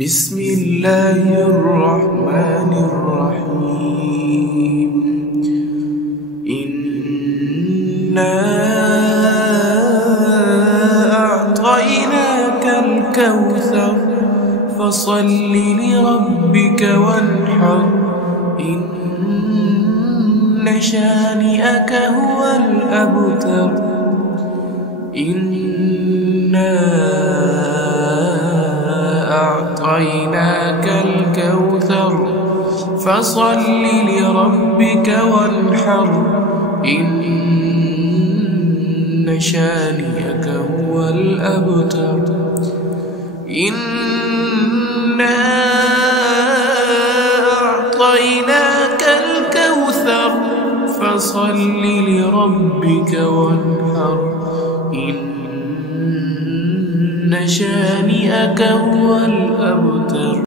بسم الله الرحمن الرحيم إنا أعطيناك الكوثر فصل لربك وانحر إن شانئك هو الأبتر إنا أعطيناك الكوثر فصل لربك وانحر إن شانئك هو الأبتر إنا أعطيناك الكوثر فصل لربك وانحر إن شانئك هو الأبتر.